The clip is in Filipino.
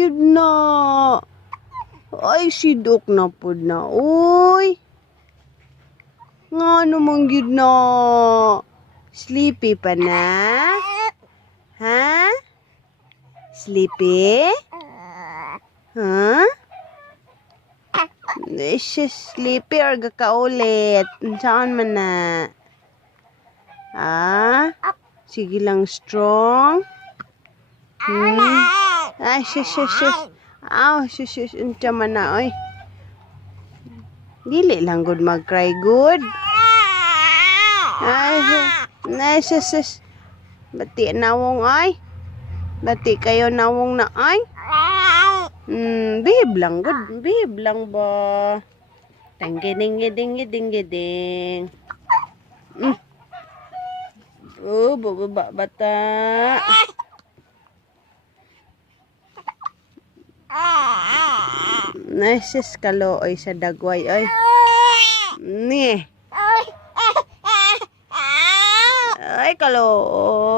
gyud na. Ay, sidok na pud na. Uy. Nga naman gyud na. Sleepy pa na? Ha? Sleepy? Ha? Siya sleepy or gakaulit? Saan man na? Ha? Sige lang strong. Ay, shush. Aw, shush. Unta man na, oy. Dili lang good mag-cry good. Ay, shush. Bati nawong, ay. Bati kayo nawong na, ay. Behave lang good. Behave lang ba? Ding. Oh, bababa bata. Nasis kalooy sa dagway, oy. Ni. Ay, kalooy.